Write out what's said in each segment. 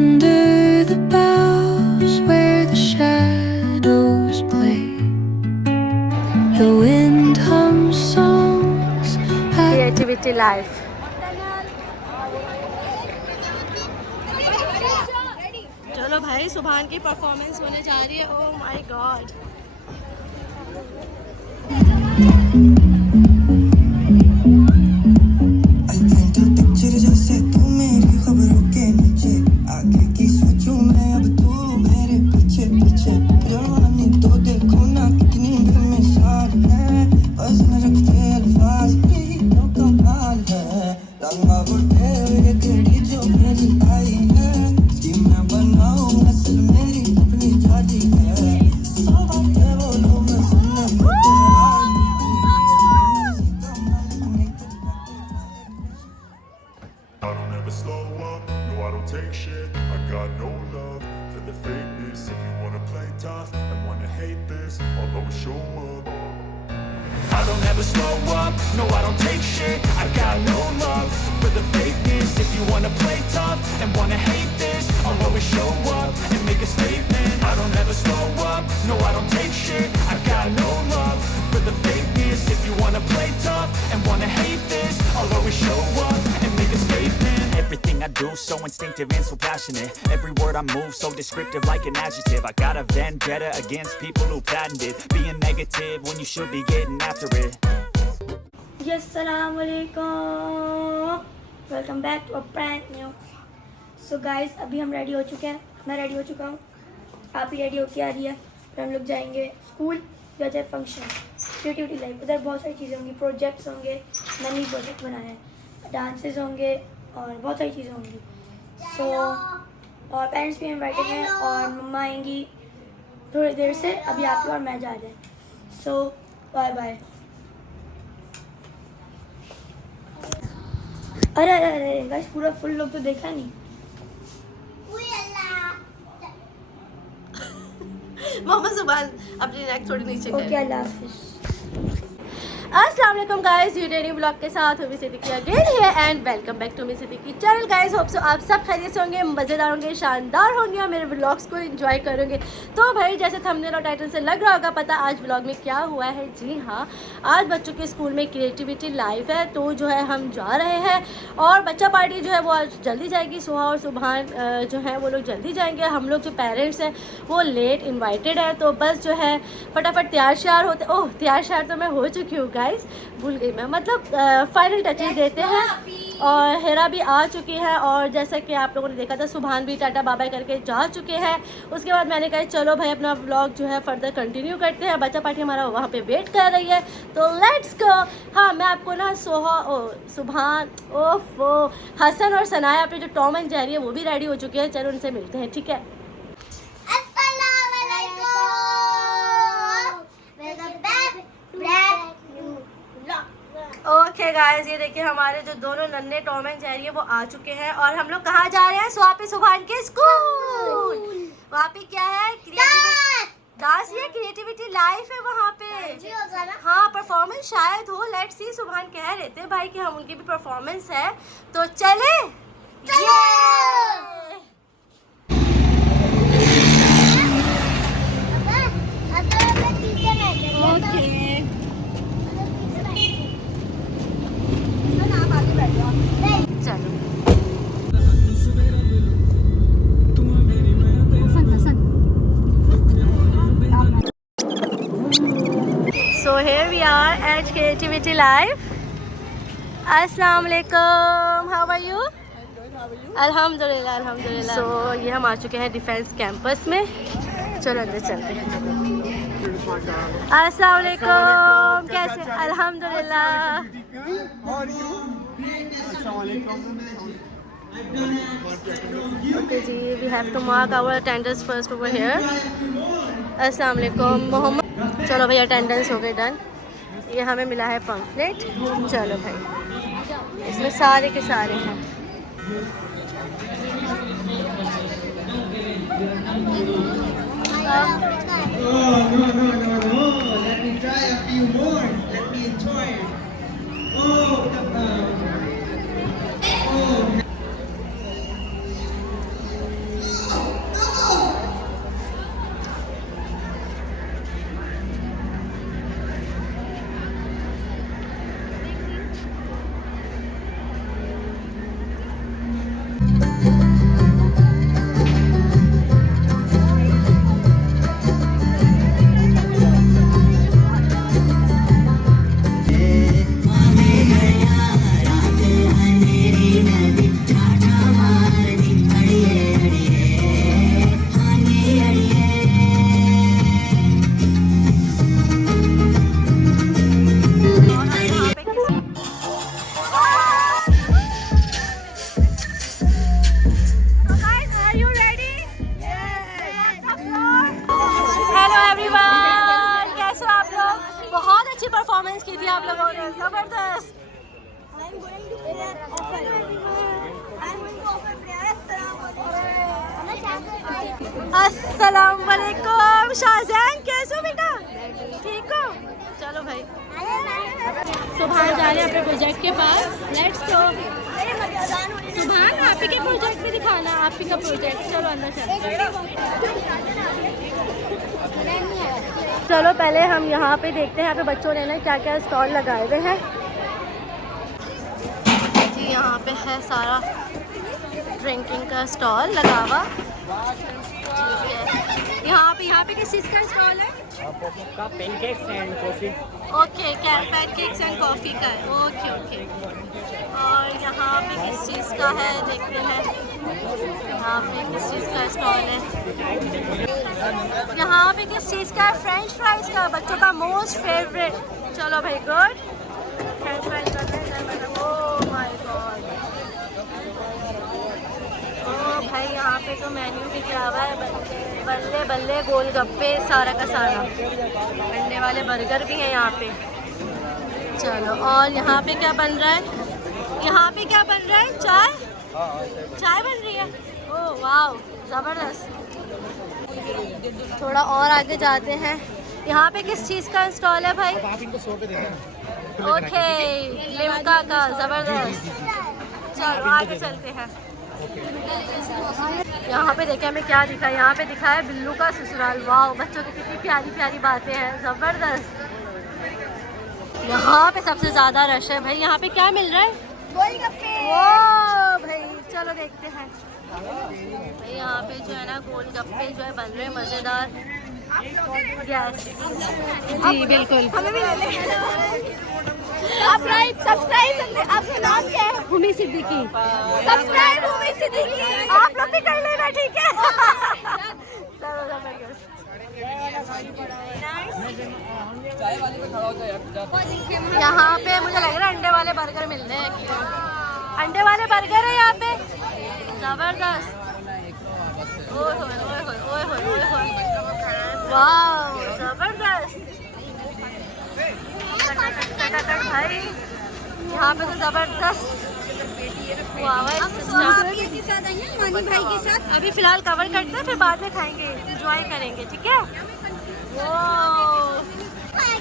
under the boughs where the shadows play. The wind hums songs at Creativity Life. चलो भाई, सुभान की performance होने जा रही है. Oh my God. I don't ever slow up, no I don't take shit. I got no love for the fakeness. If you wanna play tough and wanna hate this, I'll always show up and make a statement. I don't ever slow up, no I don't take shit. I got no love for the fakeness. If you wanna play tough and wanna hate this, I'll always show up and make a statement. Everything I do so instinctive and so passionate. Every word I move so descriptive like an adjective. I got a vendetta against people who patented being negative when you should be getting after it. Yes, Assalamualaikum. Welcome back to a brand new. So guys, अभी हम ready हो चुके हैं. मैं ready हो चुका हूँ. आप ही रेडी होके आ रही है. फिर हम लोग जाएंगे स्कूल या जाए फंक्शन. क्रिएटिविटी लाइफ, उधर बहुत सारी चीज़ें होंगी. प्रोजेक्ट्स होंगे, नई प्रोजेक्ट बनाए हैं, डांसेस होंगे और बहुत सारी चीज़ें होंगी. सो और पेरेंट्स भी इनवाइटेड हैं और मम्मा आएंगी थोड़ी देर से. अभी आप और मैं जा रहे हैं. सो बाय बाय. अरे अरे अरे गाइस, पूरा फुल लोग तो देखा नहीं. मोहम्मद सुभान अपनी नेक थोड़ी नीचे कर. ओके, अल्लाह हाफिज़. अस्सलाम वालेकुम गाइस, यूट्यूब ब्लॉग के साथ हूँ Siddiqui again here and welcome back to me Siddiqui channel. Guys hope so आप सब खैरियत से होंगे, मज़ेदार होंगे, शानदार होंगे और मेरे व्लॉग्स को एंजॉय करोगे. तो भाई जैसे थंबनेल और टाइटल से लग रहा होगा पता आज व्लॉग में क्या हुआ है. जी हाँ, आज बच्चों के स्कूल में क्रिएटिविटी लाइफ है. तो जो है हम जा रहे हैं और बच्चा पार्टी जो है वो आज जल्दी जाएगी. सुहा और सुभान जो है वो लोग जल्दी जाएंगे. हम लोग जो पेरेंट्स हैं वो लेट इन्वाइटेड है. तो बस जो है फटाफट तैयार श्यार होते. ओह तैयार श्यार तो मैं हो चुकी हूँ गाइस, भूल गई मैं. मतलब फाइनल टचेस देते हैं और हेरा भी आ चुकी है. और जैसा कि आप लोगों ने देखा था सुभान भी टाटा बाय बाय करके जा चुके हैं. उसके बाद मैंने कहा चलो भाई अपना व्लॉग जो है फर्दर कंटिन्यू करते हैं. बच्चा पार्टी हमारा वहाँ पे वेट कर रही है, तो लेट्स गो. हाँ, मैं आपको ना सुभान ओफो हसन और सनाया अपने जो टॉम एंड जेरी है वो भी रेडी हो चुके हैं. चलो उनसे मिलते हैं, ठीक है. ओके गाइस, ये देखिए हमारे जो दोनों नन्हे टॉम एंड जेरी है वो आ चुके हैं. और हम लोग कहाँ जा रहे हैं? स्वापी सुभान के स्कूल. वहाँ पे क्या है? डांस या क्रिएटिविटी लाइफ है वहाँ पे. हाँ, परफॉर्मेंस शायद हो. Let's see. सुभान कह रहे थे भाई कि हम उनकी भी परफॉर्मेंस है, तो चले. So here we are at Creativity Life. Assalamu alaikum. How are you? अल्हम्दुलिल्लाह अल्हम्दुलिल्लाह. So ये हम आ चुके हैं डिफेंस कैंपस में. चलो अंदर चलते हैं. अस्सलाम वालेकुम. कैसे? अल्हम्दुलिल्लाह. Okay ji, we have to mark our attendance first over here. अस्सलाम वालेकुम मोहम्मद. चलो भाई अटेंडेंस हो गई डन. ये हमें मिला है पम्फलेट. चलो भाई, इसमें सारे के सारे हैं. Let me try a few more. Let me enjoy it. थी आप लोगों ने, जबरदस्त। अस्सलाम वालेकुम शाहजहान, कैसे हो बेटा? ठीक हो? चलो भाई, तो बाहर जा रहे हैं अपने प्रोजेक्ट के पास। Let's go. सुभान, आप ही के प्रोजेक्ट में दिखाना, आप ही का प्रोजेक्ट। चलो अंदर चलो पहले हम यहाँ पे देखते हैं, यहाँ पे बच्चों ने ना क्या क्या स्टॉल लगाए हुए हैं जी। यहाँ पे है सारा ड्रिंकिंग का स्टॉल लगा हुआ। यहाँ पे किस चीज़ का स्टॉल है? Pancakes and coffee. Okay, pancakes and coffee का है। Okay okay. और यहाँ पे किस चीज़ का है देखते हैं। यहाँ पे किस चीज़ का स्टॉल है? यहाँ पे किस चीज़ का है? फ्रेंच फ्राइज़ का, बच्चों का मोस्ट फेवरेट। चलो भाई, गुड। फ्रेंच फ्राइज करते हैं। ओह माय गॉड, ओ भाई यहाँ पे तो मेन्यू भी क्या हुआ है। बल्ले बल्ले गोलगप्पे, सारा का सारा। अंडे वाले बर्गर भी हैं यहाँ पे। चलो, और यहाँ पे क्या बन रहा है? यहाँ पे क्या बन रहा है? चाय बन रही है। ओह वाह, ज़बरदस्त। थोड़ा और आगे जाते हैं। यहाँ पे किस चीज़ का स्टॉल है भाई? आप इनको 100 पे देखें। ओके, लिम्का का, ज़बरदस्त। चलो आगे चलते हैं। यहाँ पे देखें हमें क्या दिखा है। यहाँ पे दिखा है बिल्लू का ससुराल। वाह, बच्चों की कितनी प्यारी प्यारी बातें हैं, ज़बरदस्त। यहाँ पे सबसे ज़्यादा रश है भाई। यहाँ पे क्या मिल रहा है? गोलगप्पे। ओ भाई, चलो देखते हैं भाई। यहाँ पे जो है ना गोलगप्पे जो है बन रहे हैं, मज़ेदार। यस जी बिल्कुल। हमें भी सब्सक्राइब। आपका नाम क्या है? भूमि सिद्दीकी। सब्सक्राइब भूमि सिद्दीकी। आप लोग भी कर लेना, ठीक है? चलो जबरदस्त। यहाँ पे मुझे लग रहा है अंडे वाले बर्गर मिल रहे हैं। अंडे वाले बर्गर है यहाँ पे, जबरदस्त। ओए होए ओए होए ओए होए ओए होए, वाह जबरदस्त। भाई यहाँ पे तो जबरदस्त। मानी भाई के साथ अभी फिलहाल कवर करते हैं, फिर बाद में खाएंगे, एंजॉय करेंगे, ठीक है? वो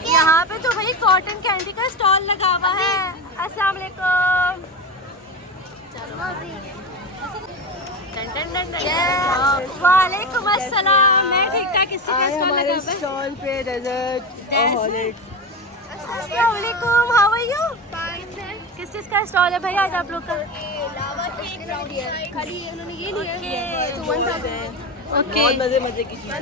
यहाँ पे तो भाई कॉटन कैंडी का स्टॉल लगा हुआ है। अस्सलाम वालेकुम। वालेकुम अस्सलाम। मैं ठीक ठाक। किसी का स्टॉल लगा हुआ है? स्टॉल पे डेजर्ट और हॉलिक्स। अस्सलाम वालेकुम, हाउ आर यू? किस चीज़ का स्टॉल है भाई आज आप लोग का? ओके, मजे की चीज़ है।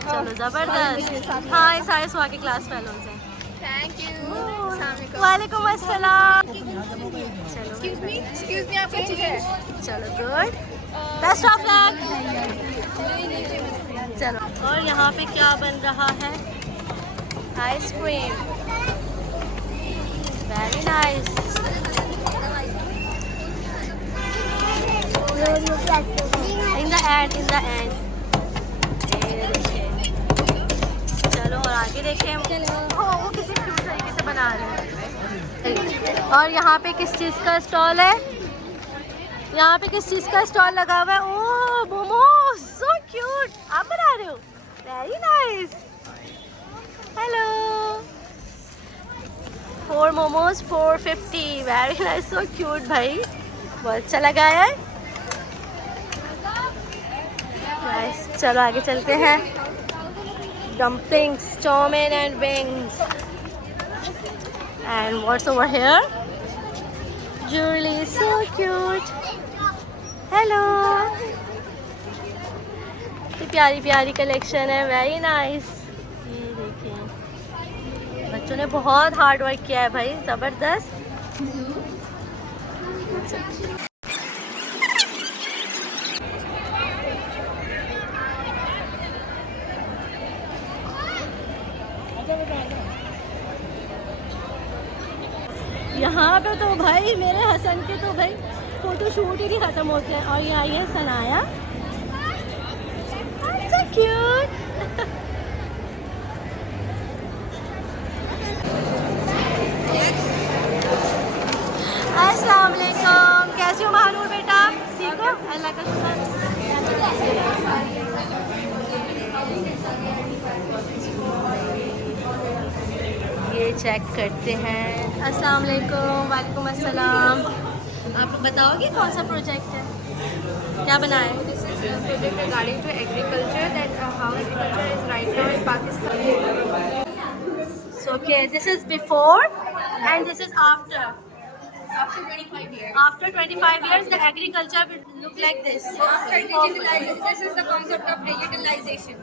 चलो ज़बरदस्त। हाँ, ये सारे सुहा के क्लास फेलोज हैं। Thank you. वालेकुम अस्सलाम। एक्सक्यूज मी, आपका चीज़। चलो गुड, बेस्ट ऑफ लक। चलो, और यहाँ पे क्या बन रहा है? Ice cream, very nice. In the end. चलो और आगे देखें। वो किसी क्यूट तरीके से बना रहे हैं। और यहाँ पे किस चीज़ का स्टॉल है? यहाँ पे किस चीज़ का स्टॉल लगा हुआ है? ओह मोमोज, सो क्यूट। आप बना रहे हो? Very nice. Hello. 4 momos 450, very nice, so cute भाई, बहुत अच्छा लगा है। नाइस, चलो आगे चलते हैं। Dumplings, chowmein and wings. And what's over here? Julie, so cute. Hello. ये प्यारी प्यारी कलेक्शन है, वेरी नाइस। ये देखिए, बच्चों ने बहुत हार्ड वर्क किया है भाई, ज़बरदस्त। यहाँ पे तो भाई मेरे हसन के तो भाई फोटो शूट ही नहीं ख़त्म होते हैं। और ये आई है सनाया, so cute। चेक करते हैं। अस्सलाम वालेकुम। वालेकुम अस्सलाम। आप बताओगे कौन सा प्रोजेक्ट है, क्या बनाया है? This is a project regarding to agriculture, that how agriculture is right now in Pakistan. So okay, this is before and this is after. After 25 years. After 25 years, the agriculture will look like this. After digitalization, this is the concept of digitalization.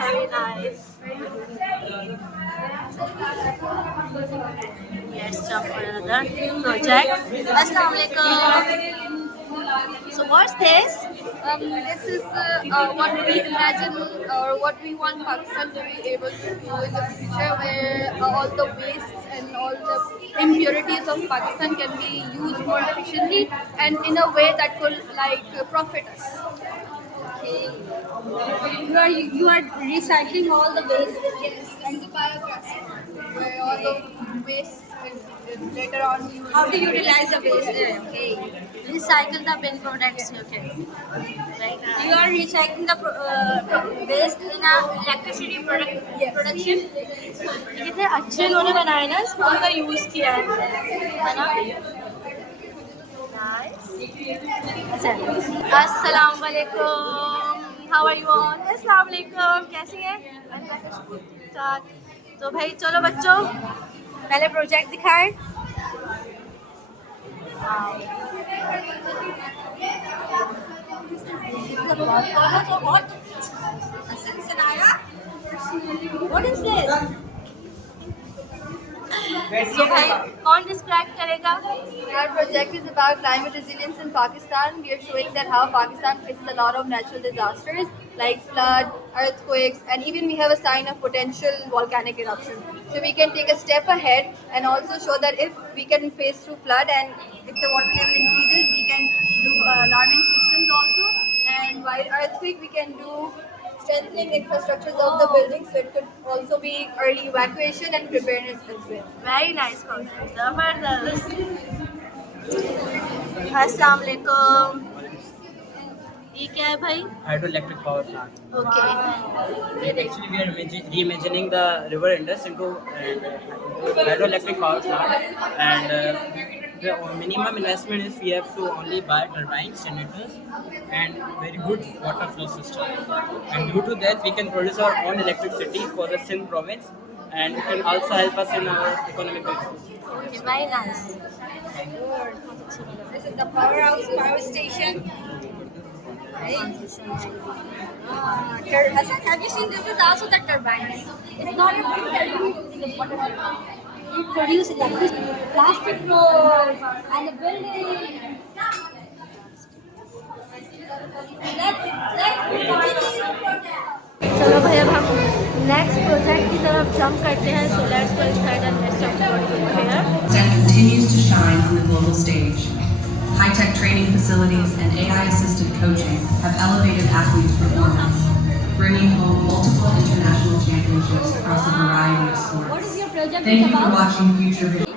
Very nice. Let's jump for another project. Assalamu alaikum. So what's this? This is what we imagine or what we want Pakistan to be able to do in the future, where all the wastes and all the impurities of Pakistan can be used more efficiently and in a way that could profit us. You are recycling all the waste. Yes, and the biogas, where all the waste is later on used. How to utilize the waste? Okay. Recycle the bin products. Okay. Right. You are recycling the waste in a electricity production. कितने अच्छे उन्होंने बनाए ना, इसको उनका use किया है ना? अस्सलाम वालेकुम। How are you all? अस्सलाम वालेकुम। कैसी हैं? ठीक-ठाक। तो भाई चलो बच्चों, पहले प्रोजेक्ट दिखाएं। What is this? So भाई कौन डिस्क्राइब करेगा? Our project is about climate resilience in Pakistan. We are showing that how Pakistan faces a lot of natural disasters like flood, earthquakes, and even we have a sign of potential volcanic eruption. So we can take a step ahead and also show that if we can face through flood and if the water level increases, we can do alarming systems also. And while earthquake, we can do strengthening infrastructures of the buildings, so it could also be early evacuation and preparedness as well. Very nice concept. Zabardast. अस्सलाम वालेकुम। ये क्या है भाई? Hydroelectric power plant. Okay. Actually, we are reimagining the river Indus into hydroelectric power plant, and the minimum investment is we have to only buy turbines, generators, and very good water flow system. And due to that, we can produce our own electricity for the Sindh province, and it can also help us in our economic growth. Okay, very nice. This is the powerhouse power station. Have you seen this is also the turbine? It's not a big turbine, it's a water turbine. It produces electricity, plastic rolls, and a building. चलो भाई अब हम next project की तरफ jump करते हैं. So let's go inside and let's talk about it here. Tech continues to shine on the global stage. High-tech training facilities and AI-assisted coaching have elevated athletes' performance, bringing home multiple international championships across a variety of sports. What is your project Thank you about? for watching Future Video.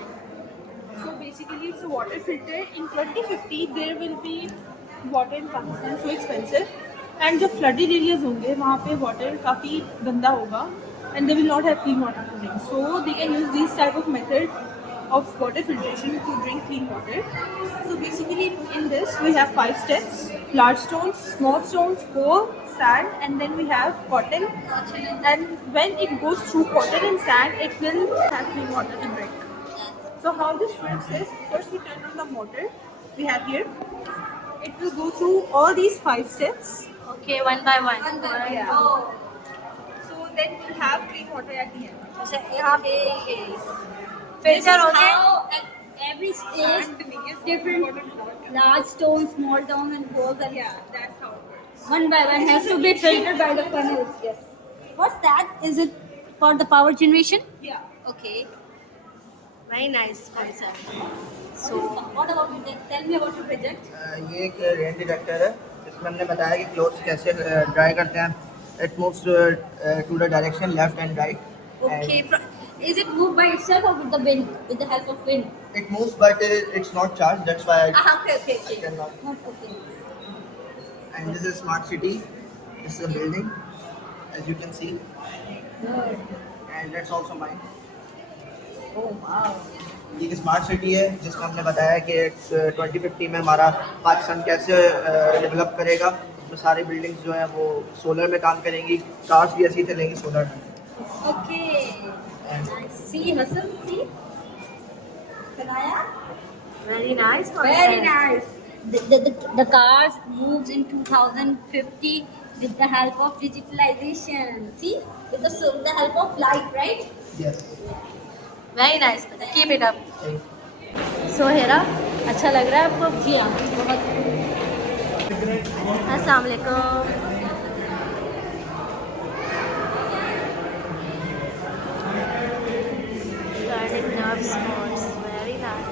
So basically it's a water filter. In 2050 there will be water in Pakistan so expensive, and जो flooded areas होंगे वहाँ पे water काफ़ी गंदा होगा, and they will not have clean water to drink. So they can use these type of method of water filtration to drink clean water. So basically in this we have 5 steps: large stones, small stones, coal, sand, and then we have cotton. And when it goes through cotton and sand, it will have clean water to drink. So how this works is, first we turn on the motor we have here. It will go through all these 5 steps. Okay, one by one. Yeah. So then we'll have clean water at the end. जैसे यहाँ पे filter हो गए. Every stage different, large stone, small stone, and balls. And Yeah, that's how it works. one by one has to be filtered by the funnels. Yes. What's that? Is it for the power generation? Yeah. Okay. Very nice concept. So what about you? Tell me about your project. ये एक rain detector है जिसमें हमने बताया कि clothes कैसे dry करते हैं. It moves to the direction left and right. Okay. Is it moved by itself or with the wind? With the help of wind? It moves, but it's not charged. That's why Okay. I cannot. Not okay. And this is smart city. This is a building, as you can see. that's also mine. Oh wow. ये एक smart city है जिसमें हमने बताया कि 2050 में हमारा पाकिस्तान कैसे डेवलप करेगा। उसमें सारी बिल्डिंग्स जो है वो सोलर में काम करेंगी, कार्स भी ऐसी चलेंगी सोलर में। Okay. See, Hassan, see? Sanaya? Very nice. Very nice. The cars moves in 2050 with the help of digitalization. See? With the help of light, right? Yes. Very nice. Keep it up. So Hera, अच्छा लग रहा है आपको? जी हाँ, बहुत। अस्सलाम वालेकुम। Learning nerve sports. Very nice.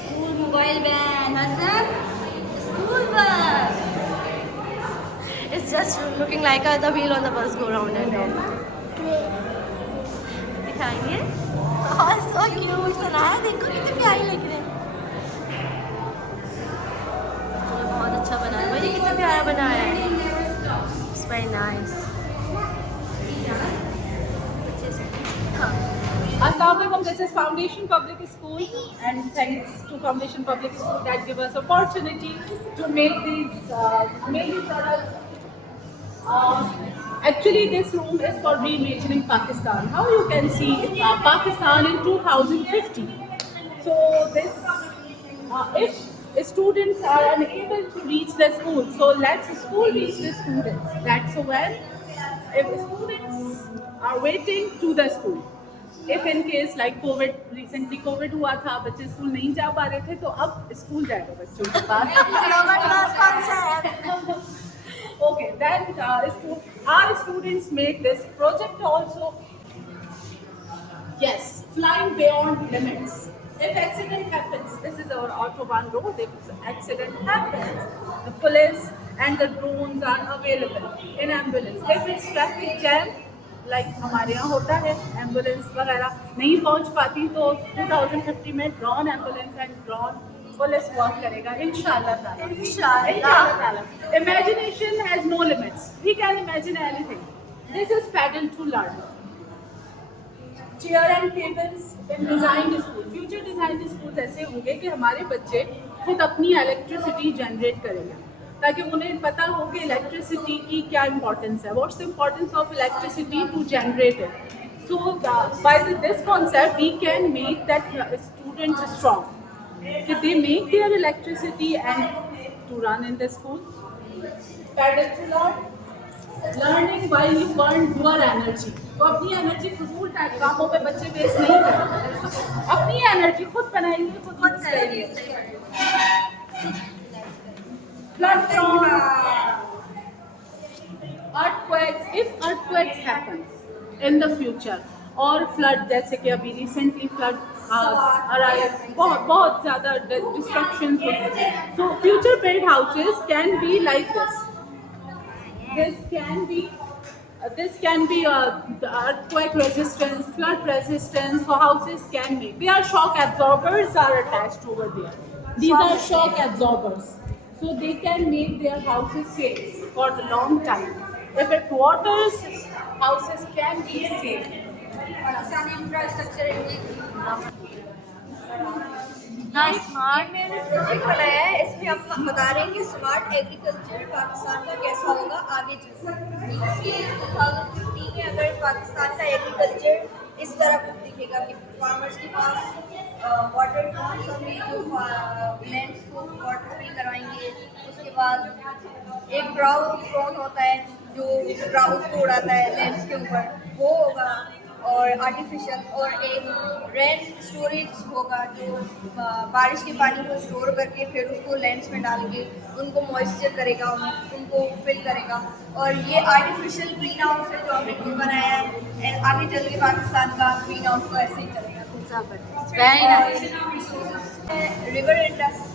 School mobile van, Hassan. School bus. It's just looking like the wheel on the bus go round and round. दिखाएंगे? Oh, so cute. सुनाया देखो कितनी प्यारी लग रही है। बहुत अच्छा बनाया है। ये कितना प्यारा बनाया है। It's very nice. Assalamualaikum. This is Foundation Public School, and thanks to Foundation Public School that give us opportunity to make these products. Actually, this room is for reimagining Pakistan. How you can see Pakistan in 2050. So this, if students are unable to reach the school, so let the school reach the students. That's when, if students are waiting to the school. If in case like COVID, recently COVID हुआ था, बच्चे school नहीं जा पा रहे थे, तो अब स्कूल जाएगा बच्चों के पास। Okay, then our students make this project also. Yes, flying beyond limits. If accident happens, this is our Autobahn road. If accident happens, the police and the drones are available in ambulance. If it's traffic jam, like हमारे यहाँ होता है, ambulance वगैरह नहीं पहुँच पाती, तो 2050 में drone ambulance and drone police work करेगा इंशाल्लाह ताला। इंशाल्लाह ताला। Imagination has no limits. We can imagine anything. This is pedal to learn. Chair and tables in designed school. Future designed schools ऐसे होंगे कि हमारे बच्चे खुद अपनी इलेक्ट्रिसिटी जनरेट करेंगे, ताकि उन्हें पता हो कि इलेक्ट्रिसिटी की क्या इम्पोर्टेंस है। What's the importance of electricity to generate it? So by this concept, we can make that students strong. They make their electricity and to run in the school. Pedal to learn. Learning while you burn your energy. तो अपनी energy फजूल कामों पे बच्चे waste नहीं करेंगे, अपनी energy खुद बनाएंगे, खुद करेंगे। Flood zones, earthquakes. If earthquakes happens in the future, or flood, जैसे कि अभी recently flood arrived, बहुत ज़्यादा destructions होती है. So future built houses can be like this. This can be earthquake resistance, flood resistance. So houses can be. Their shock absorbers are attached over there. These are shock absorbers. So they can make their houses safe for the long time. If it waters, houses can be safe. Infrastructure smart मैंने project बनाया है, इसमें हम बता रहे हैं कि smart agriculture Pakistan का कैसा होगा आगे चलकर। 2050 में अगर पाकिस्तान का एग्रीकल्चर इस तरह कुछ दिखेगा कि फार्मर्स के पास वाटर पम्प्स होंगे जो लैंड्स को वाटर फ्री कराएंगे। उसके बाद एक ड्रोन होता है जो क्राउड्स को उड़ाता है लैंड्स के ऊपर, वो होगा। और आर्टिफिशियल और एक रेन स्टोरेज होगा जो बारिश के पानी को स्टोर करके फिर उसको लैंड्स में डाल के उनको मॉइस्चर करेगा, उनको फिल करेगा। और ये आर्टिफिशियल ग्रीन हाउस है जो हमने खुद बनाया है, एंड आगे चल के पाकिस्तान का ग्रीन हाउस तो ऐसे ही चलेगा। रिवर इंडस्ट्री,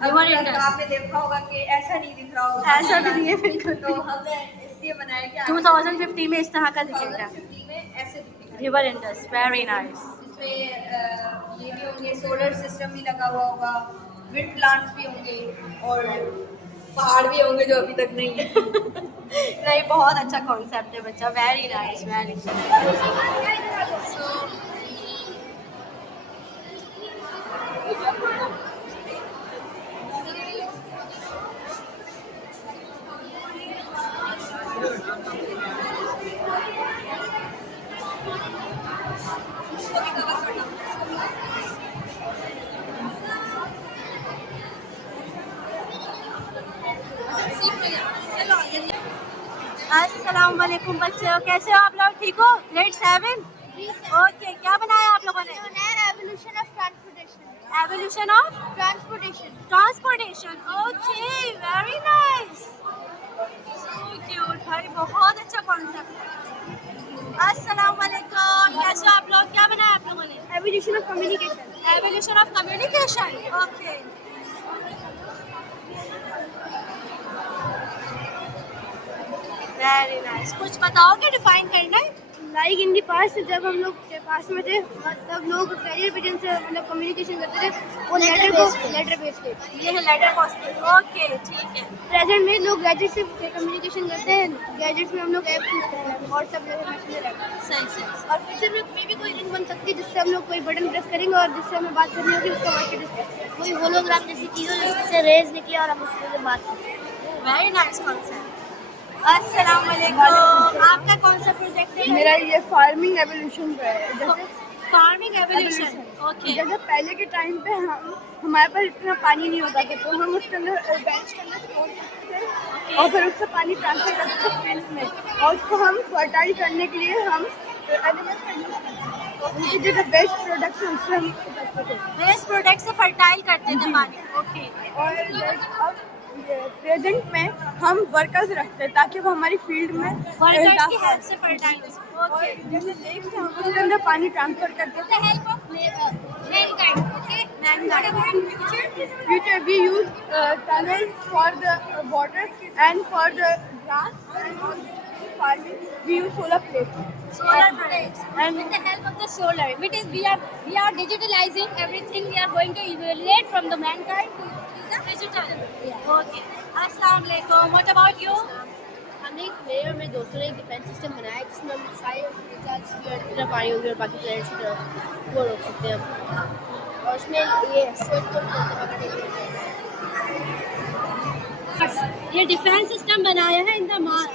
आपने देखा होगा कि ऐसा नहीं दिख रहा होगा, ऐसा भी नहीं है बिल्कुल। तो हमने इसलिए बनाया कि 2050 में इस तरह का दिखेगा। 2050 में ऐसे दिखेगा। River Indus, very nice. इसमें ये भी होंगे, सोलर सिस्टम भी लगा हुआ होगा, विंड प्लांट्स भी होंगे और पहाड़ भी होंगे जो अभी तक नहीं है। नहीं, बहुत अच्छा कॉन्सेप्ट है बच्चा, वेरी नाइस, वेरी अस्सलाम वालेकुम बच्चों, कैसे हो आप लोग? ठीक हो? ग्रेड 7? ओके, क्या बनाया आप लोगों ने? Evolution of transportation. Evolution of transportation. Okay, very nice, so cute भाई, बहुत अच्छा कॉन्सेप्ट है। अस्सलाम वालेकुम, कैसे हो आप लोग? क्या बनाया आप लोगों ने? Evolution of communication. Evolution of communication. Okay, very nice. कुछ बताओगे, डिफाइन करना है? लाइक इन दी पास्ट, जब हम लोग के पास में थे तब लोग कैरियर पिजन से मतलब कम्युनिकेशन करते थे, वो लेटर बेस्ड थे। ये है लेटर पोस्टिंग। ओके, ठीक है। प्रेजेंट में लोग गैजेट से कम्युनिकेशन करते हैं, गैजेट्स में हम लोग ऐप यूज करते हैं, व्हाट्सएप मैसेंजर ऐप। सही। और फ्यूचर में भी कोई लिंक बन सकती है जिससे हम लोग कोई बटन प्रेस करेंगे और जिससे हमें बात करनी होगी उसका व्हाट्सएप डिस्प्ले, कोई होलोग्राम जैसी चीज़ हो जिससे रेज निकले और हम उससे बात करें। Very nice concept. अस्सलाम वालेकुम, आपका कौन सा प्रोजेक्ट है? मेरा ये फार्मिंग एवोल्यूशन पे है। जैसे फार्मिंग एवोल्यूशन। ओके, जैसे पहले के टाइम पे हमारे पास इतना पानी नहीं होता था, तो हम उसके अंदर बेंच के अंदर स्टोर करते थे और फिर उससे पानी ट्रांसफर करते थे फील्ड में, और उसको हम फर्टाइल करने के लिए हम एनिमल्स का यूज करते थे, उनकी जो बेस्ट प्रोडक्ट है उससे हम करते थे, वेस्ट प्रोडक्ट से फर्टाइल करते थे पानी। ओके, और अब प्रेजेंट में हम वर्कर्स रखते हैं ताकि वो हमारी फील्ड में वर्कर्स की हेल्प से फर्टाइल। और ओके, जैसे लेक से हम उसके अंदर पानी ट्रांसफर करते थे। Help of Mankind. Okay, Future we use tunnels for the water and for the grass, and for farming we use solar plates. Solar plates. And With the help of the solar, it is we are digitalizing everything. We are going to evaluate from the mankind to the digital. Okay, अस्सलाम वालेकुम, what about you? हमने एक मेरे और मेरे दोस्तों ने एक डिफेंस सिस्टम बनाया है जिसमें हम सारे रिचार्ज की तरफ आए होंगे और बाकी प्लेयर्स की तरफ वो रोक सकते हैं, और उसमें ये स्टेट को ये डिफेंस सिस्टम बनाया है इन द मार्स।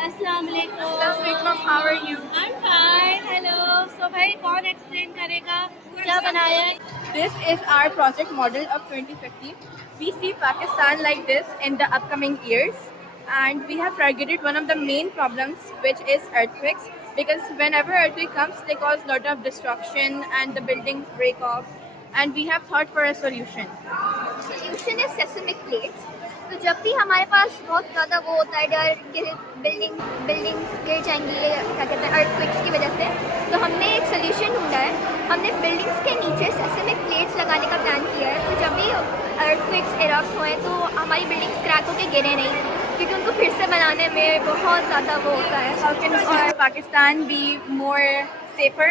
अस्सलाम वालेकुम, how are you? I am fine, hello. So भाई, कौन एक्सप्लेन करेगा क्या बनाया है? This is our project model of 2050. We see Pakistan like this in the upcoming years, and we have targeted one of the main problems, which is earthquakes, because whenever earthquake comes, they cause lot of destruction and the buildings break off, and we have thought for a solution. solution is seismic plates. तो जब भी हमारे पास बहुत ज़्यादा वो होता है डर कि बिल्डिंग्स गिर जाएंगी, क्या कहते हैं, अर्थक्वेक्स की वजह से, तो हमने एक सोल्यूशन ढूंढा है। हमने बिल्डिंग्स के नीचे सेismic प्लेट्स लगाने का प्लान किया है, तो जब भी अर्थक्वेक्स इरप्ट हुए तो हमारी बिल्डिंग्स क्रैक होकर गिरे नहीं, क्योंकि उनको फिर से बनाने में बहुत ज़्यादा वो होता है। How can Pakistan be more safer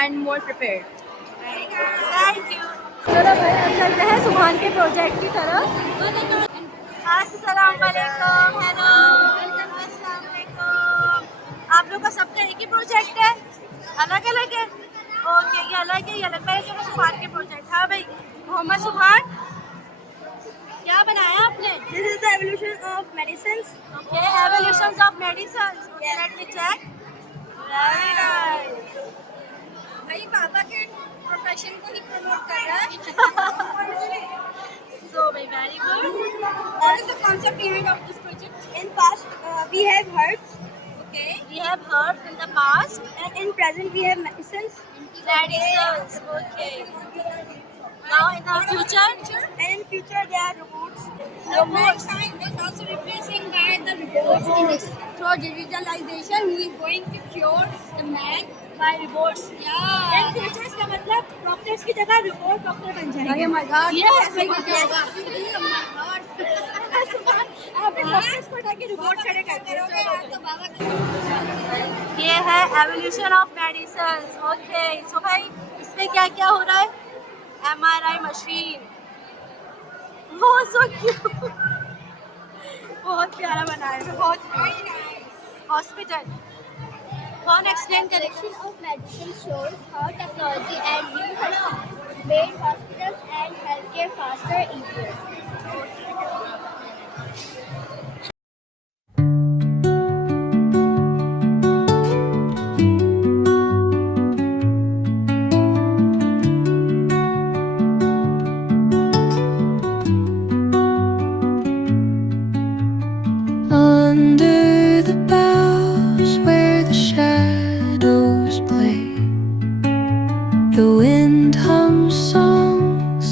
and more prepared? Thank you. चलो भाई, अब चलते हैं सुभान के प्रोजेक्ट की तरफ। अस्सलाम वालेकुम, हेलो। अस्सलाम वालेकुम। आप लोग का सबका एक ही प्रोजेक्ट है? अलग अलग है? ओके, ये अलग है, ये अलग। पहले चलो सुभान के प्रोजेक्ट। हाँ भाई, मोहम्मद सुभान, क्या बनाया आपने? This is the evolution of medicines. Okay, evolutions of medicines. Let me check. Very nice. भाई पापा के प्रोफेशन को ही प्रमोट कर रहा है। So very good. What is the concept behind of this project? In past we have herbs, Okay. We have heard in the past. and in present we have medicines, Medicines. Okay. Now in the future. and in future there are robots. The mankind is also replacing by the robots. Through digitalization, we is going to cure the man by robots. Yeah. In future का मतलब doctors की जगह robot doctor बन जाएंगे। Oh my God. Yes. Oh my God. आप doctors को उठा के रोबोट खड़े करते करोगे हैं। आप तो बाबा का ये है एवोल्यूशन ऑफ मेडिसिन्स। ओके, सो भाई इसमें क्या क्या हो रहा है? MRI machine. Oh, so cute. बहुत प्यारा बनाया है, बहुत हॉस्पिटल. कौन एक्सप्लेन करेगा? Collection of medicine shows how technology and new machines made hospitals and healthcare faster, easier. Under the boughs where the shadows play, the wind hums songs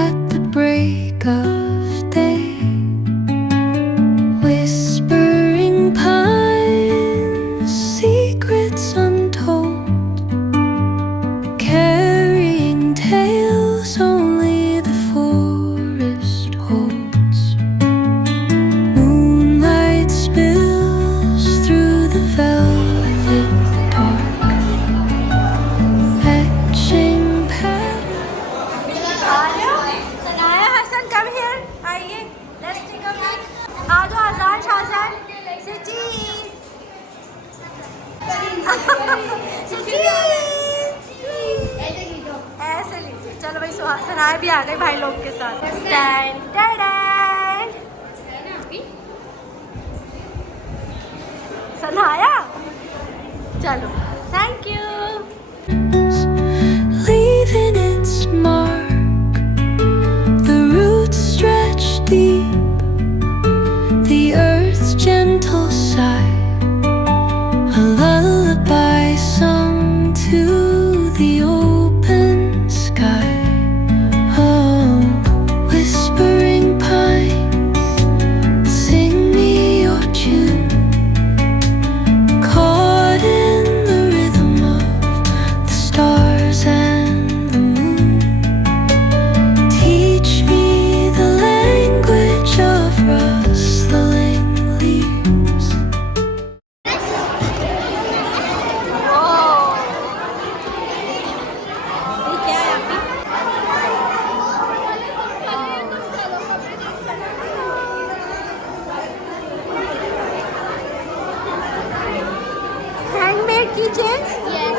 at the break of day. Whispering pines, secrets untold, carrying tales only the forest holds. Moonlight spills through the velvet dark, etching patterns. Sanaya Hasan, come here. आइए, let's take a look. आ जाओ आजान Shahjan. Cheese. ऐसे लीजिए. चलो भाई सनाया भी आ गई भाई लोग के साथ. Dan Dan. सनाया. चलो. Thank you. Leaving its mark, the roots stretch deep, the earth's gentle sigh, a lullaby sung to the open sky. Oh, whispering pines, sing me your tune, caught in the rhythm of the stars and the moon. Teach me the language of rustling leaves. Handmade keychains. Yes.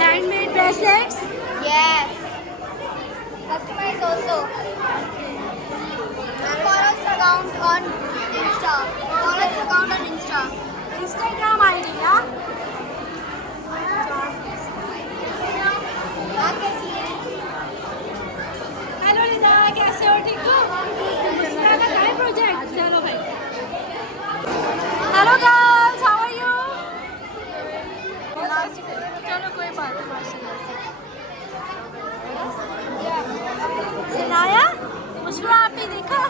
Handmade bracelets. Yes. Customized also. And follow us account on Insta. Follow us account on Insta. Instagram ID, yeah? आप कैसी हैं? Hello लिदा, कैसे हो? ठीक हो? क्या कर रहा है प्रोजेक्ट? चलो भाई. Hello girls, how are you? चलो कोई बात नहीं. माशाल्लाह. सनाया, मुझको आपने देखा?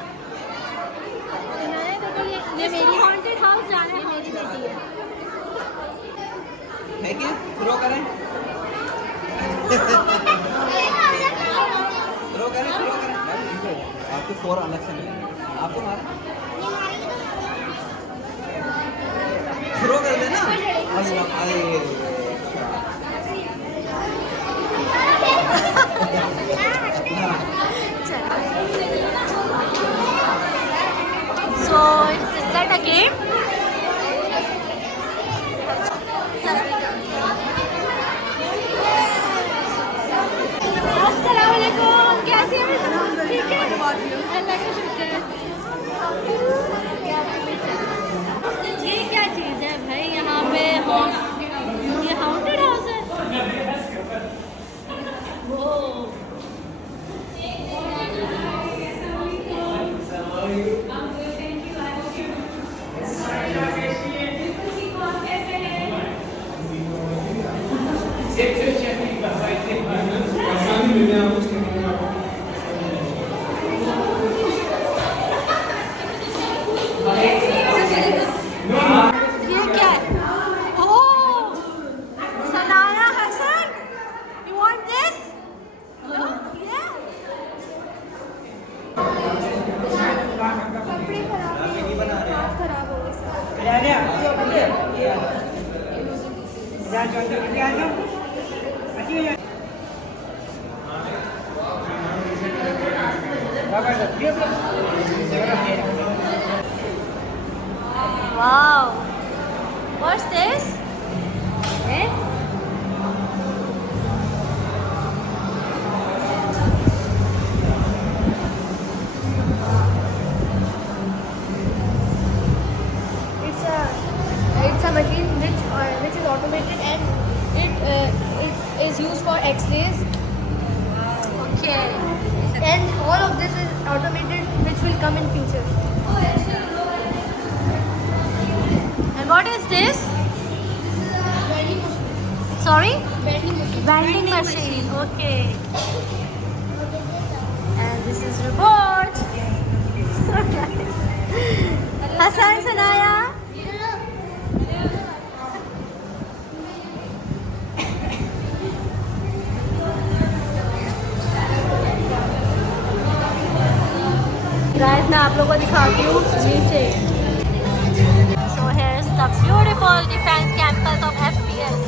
सनाया देखो, ये मेरी हॉन्टेड हाउस जाना है. मेरी बेटी है. है कि थ्रो करें थ्रो करें आपको 4 अलग से मिलेंगे. आपको मारा थ्रो कर देना. So, is that a game? अस्सलामुअलैकुम, कैसी हैं? ठीक है, अल्लाह का शुक्र है. ये क्या चीज़ है भाई? यहाँ पे ये हाउंटेड हाउस है. वो Wow. What's this? Eh? It's a machine which is automated and it is used for X-rays. Okay. And all of this is automated, which will come in future. And what is this? Vending machine. Sorry? Vending machine. Vending machine. Okay. And this is robot. So nice. Hassan, Sanaya. Guys मैं आप लोगों को दिखाती हूँ नीचे. So here's the beautiful defense campus of FPS.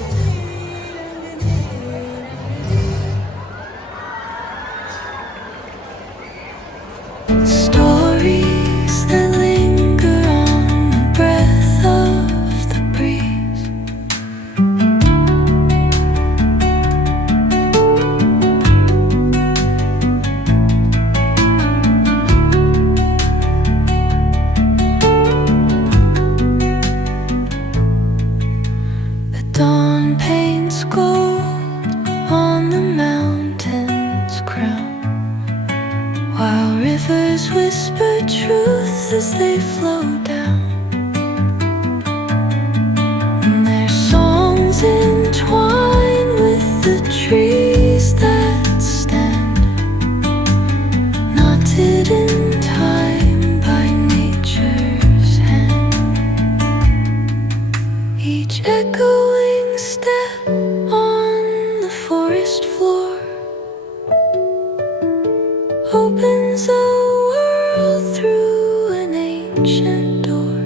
Stories that linger on the breath of the breeze. The dawn paints gold on the mountain's crown, while rivers whisper truth as they flow down. And their songs entwine with the trees that stand, knotted in time by nature's hand. Each echoing step on the forest floor opens a world through an ancient door.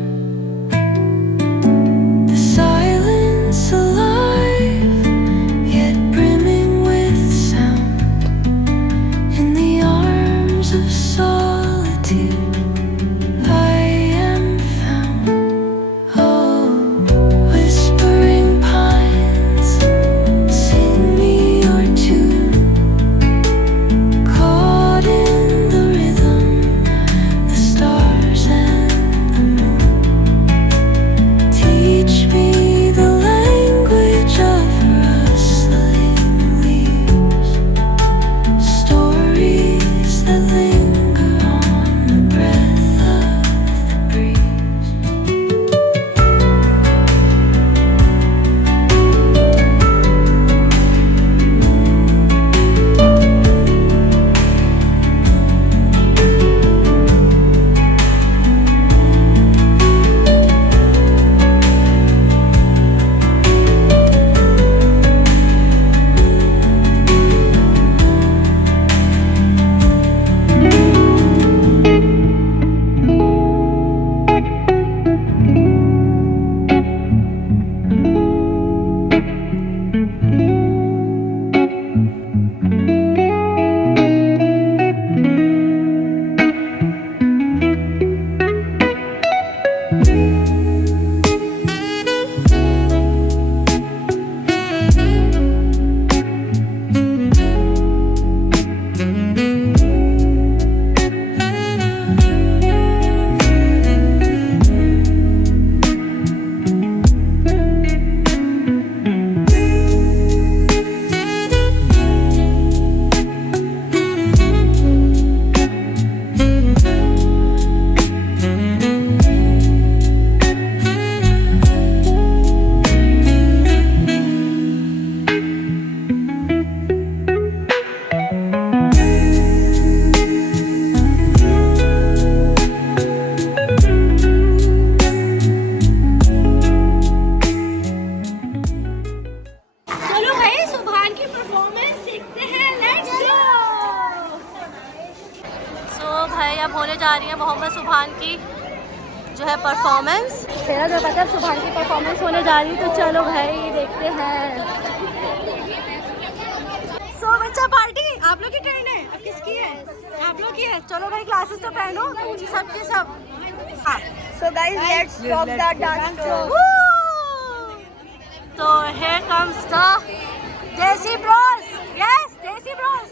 The silence alive, yet brimming with sound. In the arms of solitude, I am found. Oh, whispering pines, sing me your tune. Caught in the rhythm, the stars and the moon teach me the language of rustling leaves. Stories that linger on the breath of the breeze. चलो भाई सुभान की performance देखते हैं. Let's go. सो भाई अब होने जा रही है मोहम्मद सुभान की जो है परफॉर्मेंस। मेरा जो पता है सुबह की परफॉर्मेंस होने जा रही है, तो चलो भाई देखते हैं। सो बच्चा पार्टी आप लोग की टर्न है, अब किसकी है? आप लोग की है। चलो भाई क्लासेस तो पहनो सबके सब। So guys, let's rock the dance floor. तो here comes the Desi Bros. Yes, Desi Bros.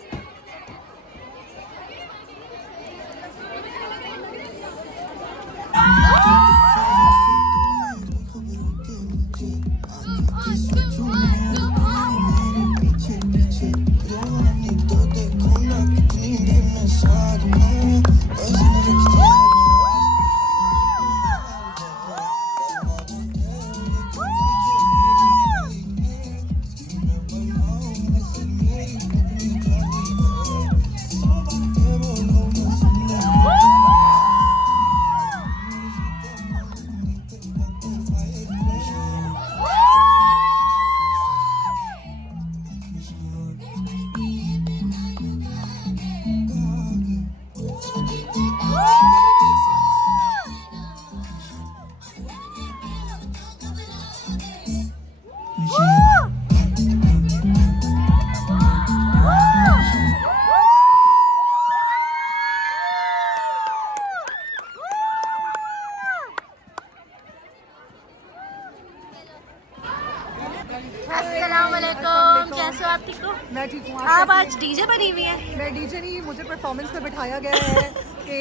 अस्सलामुअलैकुम, कैसे हो आप? ठीक हो? मैं ठीक हूँ। आप आज डीजे बनी हुई है? मैं डीजे नहीं, मुझे परफॉर्मेंस पे बिठाया गया है कि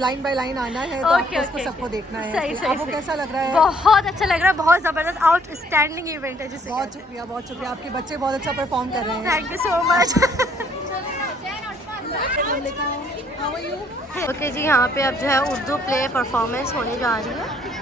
लाइन बाय लाइन आना है, तो ओके, आपको सबको देखना है। सही सही। आपको कैसा लग रहा है? बहुत अच्छा लग रहा है, बहुत ज़बरदस्त आउटस्टैंडिंग इवेंट है जिसे। बहुत शुक्रिया, बहुत शुक्रिया। आपके बच्चे बहुत अच्छा परफॉर्म कर रहे हैं। Thank you so much. Okay जी, यहाँ पे अब जो है उर्दू प्ले परफॉर्मेंस होने जा रही है।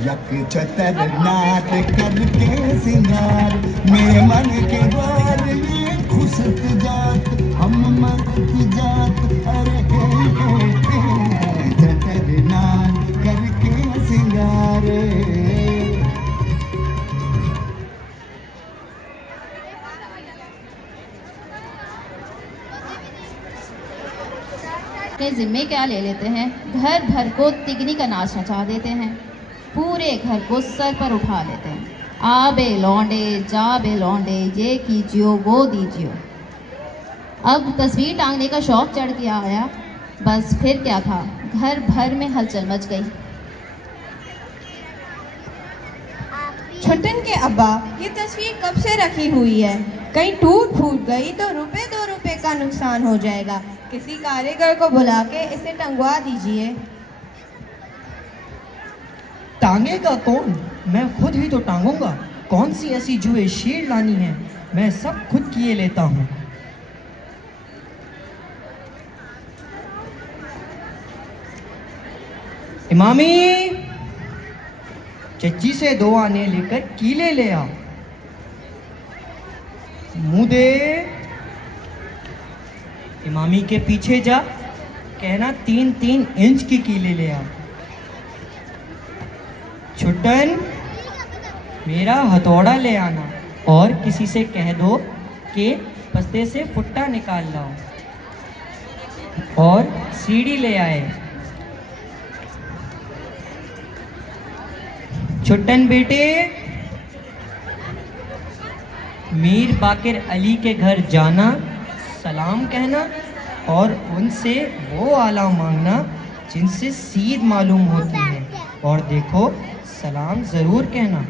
यक छतर नाट करके सिंगार मेरे मन के द्वार ये खुशत जात हम मरत जात अरे छतर नाट करके सिंगार। अपने जिम्मे क्या ले लेते हैं, घर भर को तिगनी का नाच नचा देते हैं, पूरे घर को सर पर उठा लेते हैं। आ बे लौंडे जा बे लौंडे, ये कीजियो वो दीजियो। अब तस्वीर टांगने का शौक चढ़ के आया, बस फिर क्या था, घर भर में हलचल मच गई। छुटन के अब्बा, ये तस्वीर कब से रखी हुई है, कहीं टूट फूट गई तो रुपए 2 रुपए का नुकसान हो जाएगा। किसी कारीगर को बुला के इसे टंगवा दीजिए। टांगेगा कौन? मैं खुद ही तो टांगूंगा। कौन सी ऐसी जुए शेर लानी है, मैं सब खुद किए लेता हूँ। इमामी, चच्ची से 2 आने लेकर कीले ले आ। मुँह दे। इमामी के पीछे जा, कहना 3-3 इंच की कीले ले आ। छुट्टन, मेरा हथौड़ा ले आना और किसी से कह दो कि बस्ते से फुट्टा निकाल लाओ और सीढ़ी ले आए। छुट्टन बेटे, मीर बाकिर अली के घर जाना, सलाम कहना और उनसे वो आला मांगना जिनसे सीध मालूम होती है, और देखो सलाम ज़रूर कहना।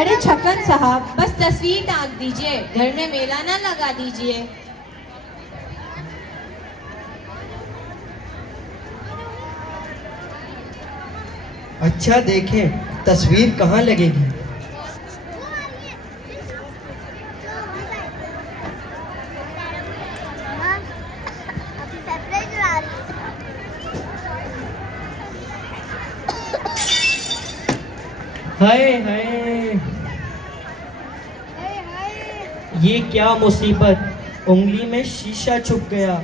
अरे छक्कन साहब, बस तस्वीर टांग दीजिए, घर में मेला ना लगा दीजिए। अच्छा देखें तस्वीर कहाँ लगेगी। हाय हाय ये क्या मुसीबत, उंगली में शीशा छुप गया।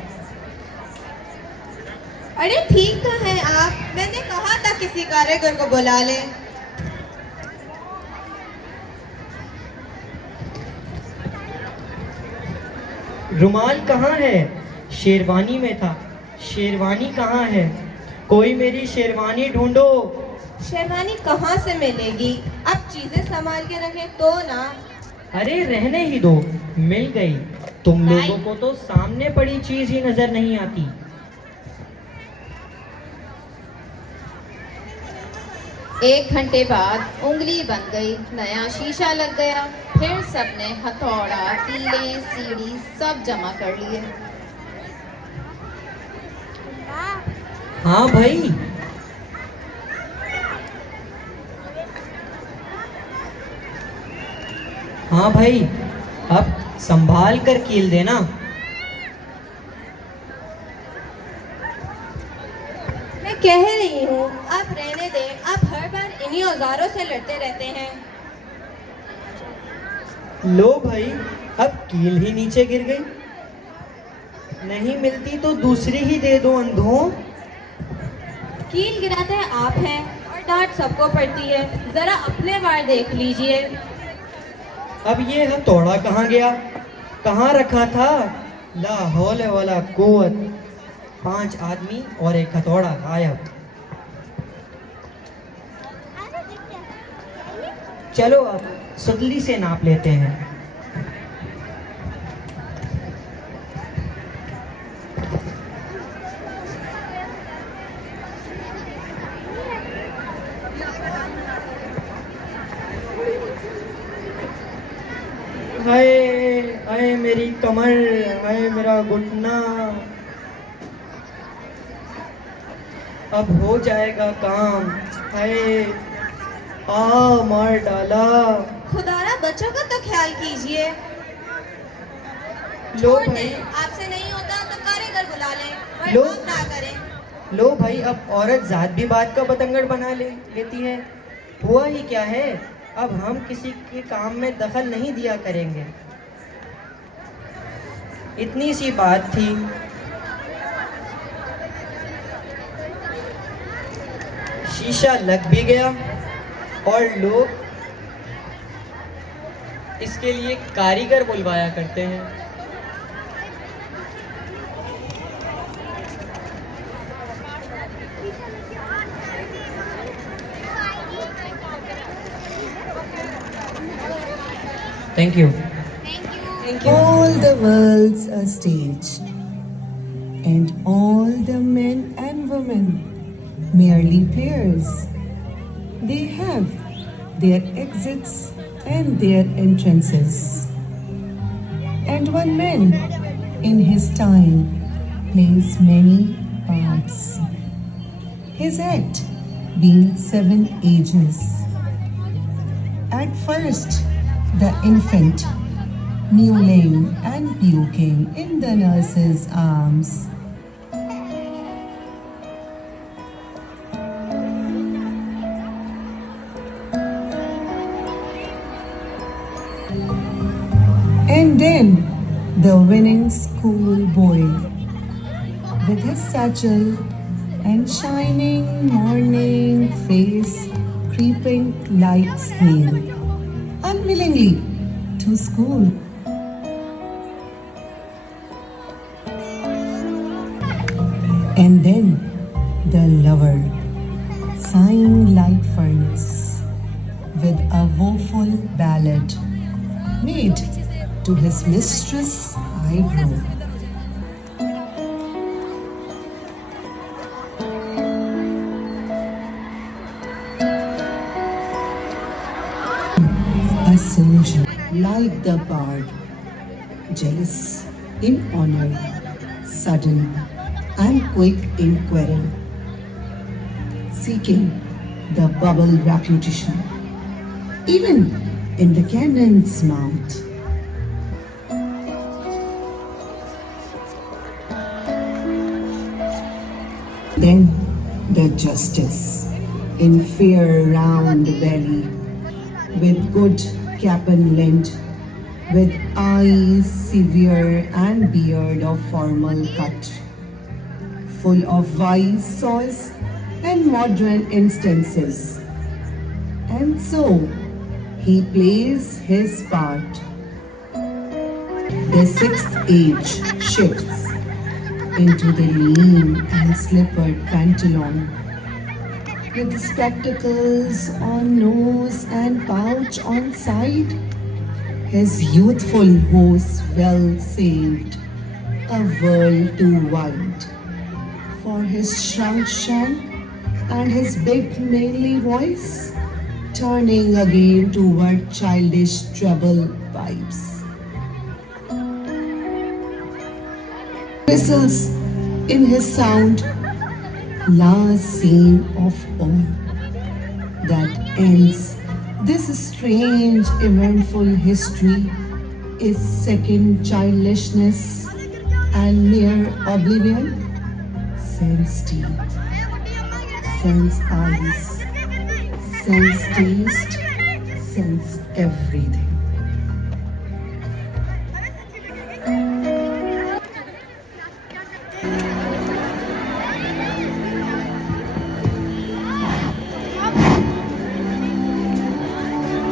अरे ठीक तो है आप, मैंने कहा था किसी कारीगर को बुला ले। रुमाल कहाँ है? शेरवानी में था। शेरवानी कहाँ है? कोई मेरी शेरवानी ढूंढो। शेरवानी कहाँ से मिलेगी? अब चीजें संभाल के रखें तो ना। अरे रहने ही दो, मिल गई। तुम लोगों को तो सामने पड़ी चीज ही नजर नहीं आती। एक घंटे बाद उंगली बन गई, नया शीशा लग गया। फिर सबने हथौड़ा, तीले, सीढ़ी सब जमा कर लिए। हाँ भाई, हाँ भाई, अब संभाल कर कील देना। मैं कह रही हूँ आप रहने दें, आप हर बार इन्हीं औजारों से लड़ते रहते हैं। लो भाई, अब कील ही नीचे गिर गई। नहीं मिलती तो दूसरी ही दे दो अंधों। कील गिराते हैं आप हैं और डांट सबको पड़ती है, जरा अपने बार देख लीजिए। अब ये हथौड़ा कहाँ गया? कहाँ रखा था? ला हौले वाला कुव्वत। 5 आदमी और एक हथौड़ा गायब। चलो अब सुतली से नाप लेते हैं। हाय हाय मेरी कमर, हाय मेरा घुटना। अब हो जाएगा काम। हाय मार डाला। खुदारा बच्चों का तो ख्याल कीजिए। लो छोड़ भाई, दें, आपसे नहीं होता तो कारीगर बुला लें, पर लो। आप ना करें। लो भाई, अब औरत जात भी बात का बतंगड़ बना लेती है। हुआ ही क्या है, अब हम किसी के काम में दखल नहीं दिया करेंगे। इतनी सी बात थी। शीशा लग भी गया और लोग इसके लिए कारीगर बुलवाया करते हैं। Thank you. All the world's a stage, and all the men and women merely players. They have their exits and their entrances. And one man in his time plays many parts. His act being 7 ages. At first, the infant kneeling and puking in the nurse's arms. And then the winning schoolboy with his satchel and shining morning face creeping like snail unwillingly to school. And then the lover sighing like furnace with a woeful ballad made to his mistress' eyebrow. A soldier like the bard, jealous in honor, sudden and quick in quarrel, seeking the bubble reputation, even in the cannon's mouth. Then the justice in fair round belly, with good capon lent, with eyes severe and beard of formal cut, full of wise saws and modern instances. And so he plays his part. The sixth age shifts into the lean and slippered pantalon, with spectacles on nose and pouch on side. His youthful horse well saved, a world too wide, for his shrunk shank and his big manly voice, turning again toward childish treble pipes. Whistles in his sound, last scene of all that ends this strange eventful history is second childishness and mere oblivion. Sense teeth, sense eyes, sense taste, sense everything.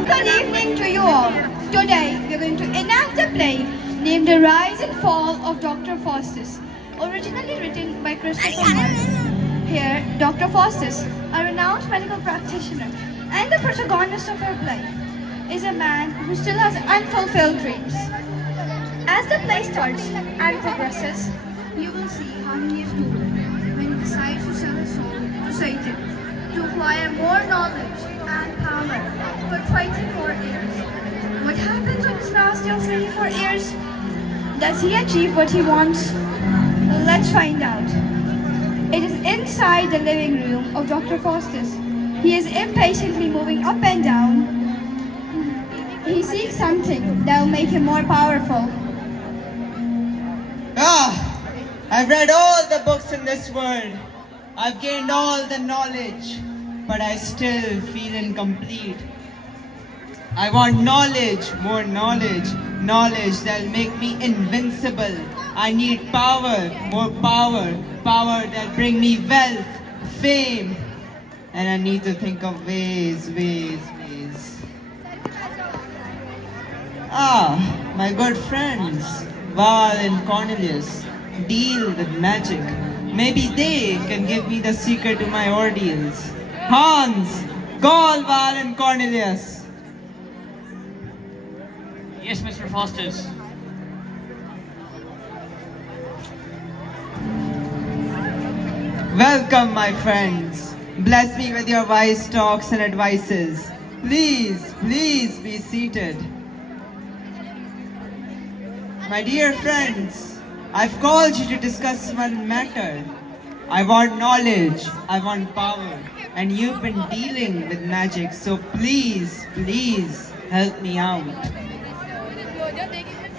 Good evening to you all. Today we are going to enact a play named The Rise and Fall of Dr. Faustus, originally written by Christopher Marlowe. Here, Dr. Faustus, a renowned medical practitioner and the protagonist of our play, is a man who still has unfulfilled dreams. As the play starts and progresses, you will see how he is doomed when he decides to sell his soul to Satan to acquire more knowledge and power for 24 years. What happens on his last day of 24 years? Does he achieve what he wants? Let's find out. It is inside the living room of Dr. Faustus. He is impatiently moving up and down. He seeks something that will make him more powerful. I've read all the books in this world. I've gained all the knowledge, but I still feel incomplete. I want knowledge, more knowledge, knowledge that'll make me invincible. I need power, more power, power that'll bring me wealth, fame, and I need to think of ways. My good friends, Val and Cornelius, deal with magic. Maybe they can give me the secret to my ordeals. Hans, call Val and Cornelius. Yes, Mr. Faustus. Welcome, my friends. Bless me with your wise talks and advices. Please be seated. My dear friends, I've called you to discuss one matter. I want knowledge, I want power, and you've been dealing with magic, so please help me out.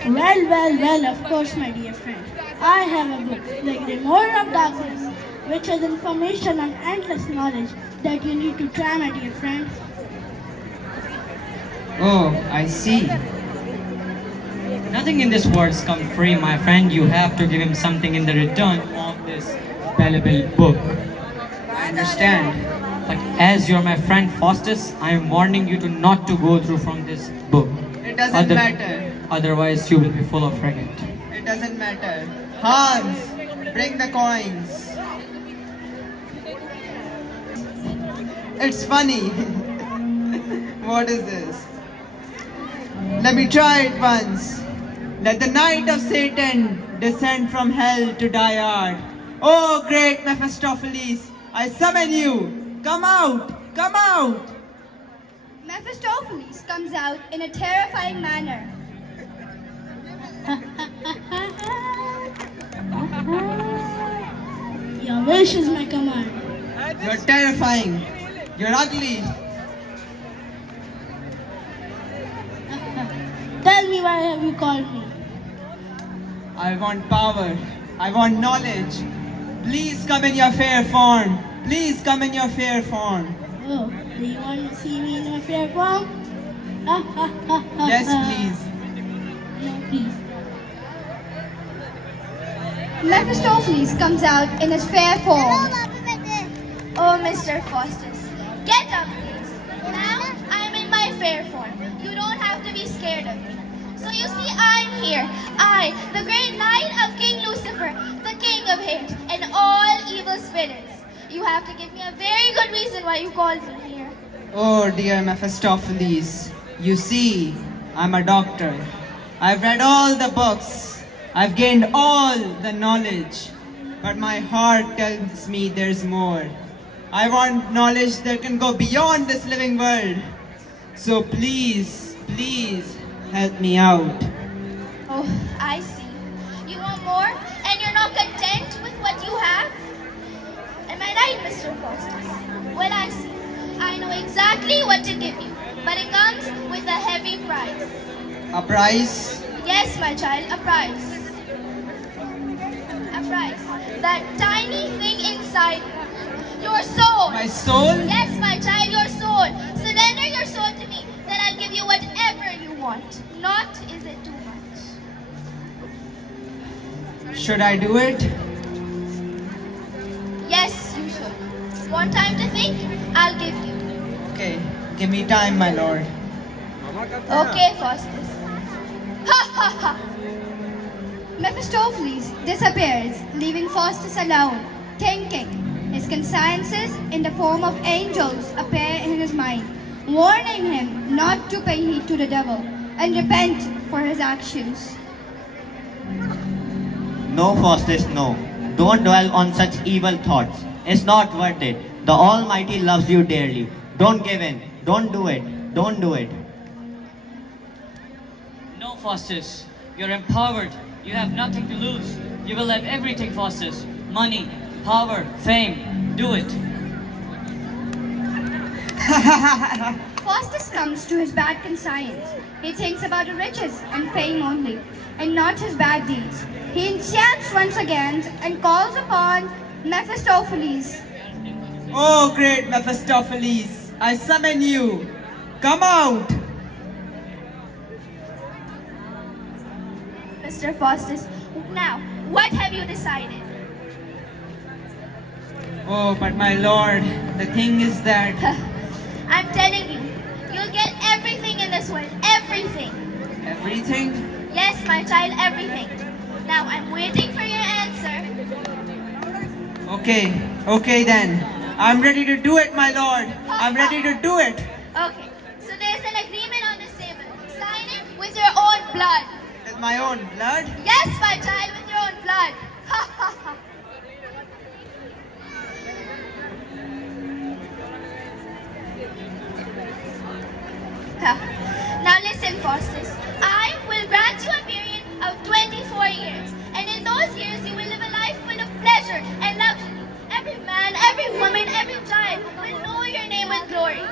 Well, of course, my dear friend. I have a book, The Grimoire of Darkness, which has information on endless knowledge that you need to try, my dear friend. Oh, I see. Nothing in this world comes free, my friend. You have to give him something in the return of this valuable book. I understand. But as you're my friend Faustus, I am warning you to not to go through from this book. It doesn't matter. Otherwise, you will be full of regret. It doesn't matter. Hans, bring the coins. It's funny. What is this? Let me try it once. Let the knight of Satan descend from hell to die hard. Oh, great Mephistopheles, I summon you. Come out! Come out! Mephistopheles comes out in a terrifying manner. Your wish is my command. You're terrifying. You're ugly. Tell me, why have you called me? I want power. I want knowledge. Please come in your fair form. Please come in your fair form. Oh, do you want to see me in my fair form? Yes, please. please. Mephistopheles comes out in his fair form. Oh, Mr. Faustus, get up, please. Now I'm in my fair form. You don't have to be scared of me. So you see, I'm here. I, the great knight of King Lucifer, the king of hate, and all evil spirits. You have to give me a very good reason why you called me here. Oh dear Mephistopheles, you see, I'm a doctor. I've read all the books. I've gained all the knowledge. But my heart tells me there's more. I want knowledge that can go beyond this living world. So please, please help me out. Oh, I see. You want more, and you're not content with what you have? Am I right, Mr. Faustus? Well, I see. I know exactly what to give you, but it comes with a heavy price. A price? Yes, my child, a price. A price. That tiny thing inside you. Your soul. My soul? Yes, my child, your soul. Surrender your soul to me, then I'll give you whatever you want. Not is it too much. Should I do it? Yes, you should. Want time to think? I'll give you. Okay, give me time, my lord. Okay, Faustus. Ha ha ha! Mephistopheles disappears, leaving Faustus alone, thinking. His consciences, in the form of angels, appear in his mind, warning him not to pay heed to the devil and repent for his actions. No, Faustus, no. Don't dwell on such evil thoughts. It's not worth it. The Almighty loves you dearly. Don't give in. Don't do it. Don't do it. No, Faustus. You're empowered. You have nothing to lose. You will have everything, Faustus. Money, power, fame. Do it. Faustus comes to his bad conscience. He thinks about the riches and fame only, and not his bad deeds. He enchants once again and calls upon Mephistopheles. Oh, great Mephistopheles, I summon you. Come out. Mr. Faustus, now, what have you decided? Oh, but my lord, the thing is that... I'm telling you, you'll get everything in this world. Everything. Everything? Yes, my child, everything. Now, I'm waiting for your answer. Okay then. I'm ready to do it, my lord. I'm ready to do it. Okay, so there's an agreement on this table. Sign it with your own blood. With my own blood? Yes, my child, with your own blood. Ha ha ha. Now listen, Faustus. I will grant you a period of 24 years. And in those years, you will live a life full of pleasure and luxury. Every man, every woman, every child will know your name with glory.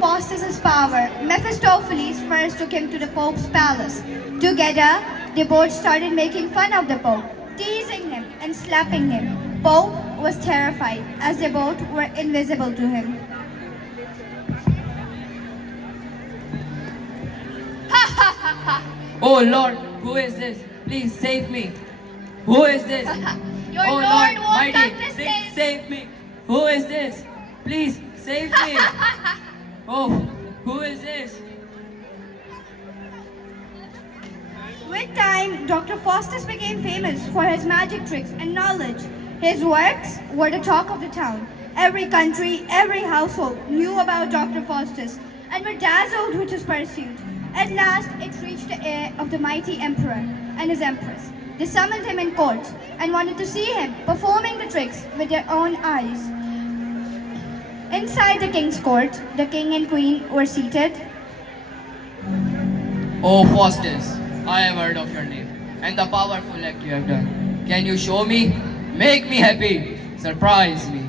Faustus's power, Mephistopheles first took him to the Pope's palace. Together, they both started making fun of the Pope, teasing him and slapping him. Pope was terrified as they both were invisible to him. Oh Lord, who is this? Please save me. Who is this? Your oh Lord won't mighty, come to please save me. Who is this? Please save me. Oh, who is this? With time, Dr. Faustus became famous for his magic tricks and knowledge. His works were the talk of the town. Every country, every household knew about Dr. Faustus and were dazzled with his pursuit. At last, it reached the ear of the mighty emperor and his empress. They summoned him in court and wanted to see him performing the tricks with their own eyes. Inside the king's court, the king and queen were seated. Oh Faustus, I have heard of your name and the powerful act you have done. Can you show me? Make me happy. Surprise me.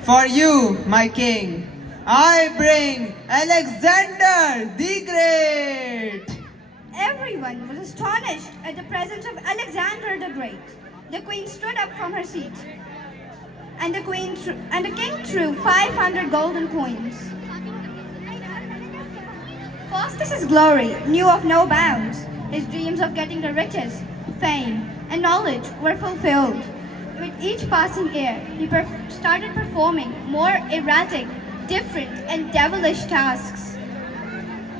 For you, my king, I bring Alexander the Great. Everyone was astonished at the presence of Alexander the Great. The queen stood up from her seat. and the king threw 500 golden coins. Faustus's glory knew of no bounds. His dreams of getting the riches, fame, and knowledge were fulfilled. With each passing year, he started performing more erratic, different, and devilish tasks.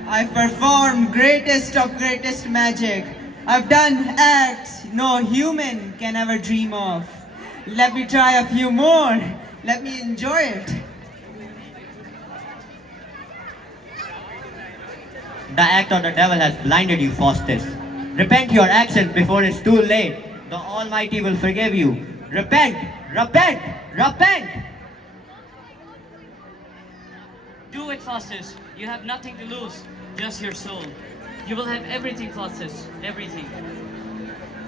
I've performed greatest of greatest magic. I've done acts no human can ever dream of. Let me try a few more. Let me enjoy it. The act of the devil has blinded you, Faustus. Repent your actions before it's too late. The Almighty will forgive you. Repent! Repent! Repent! Do it, Faustus. You have nothing to lose, just your soul. You will have everything, Faustus. Everything.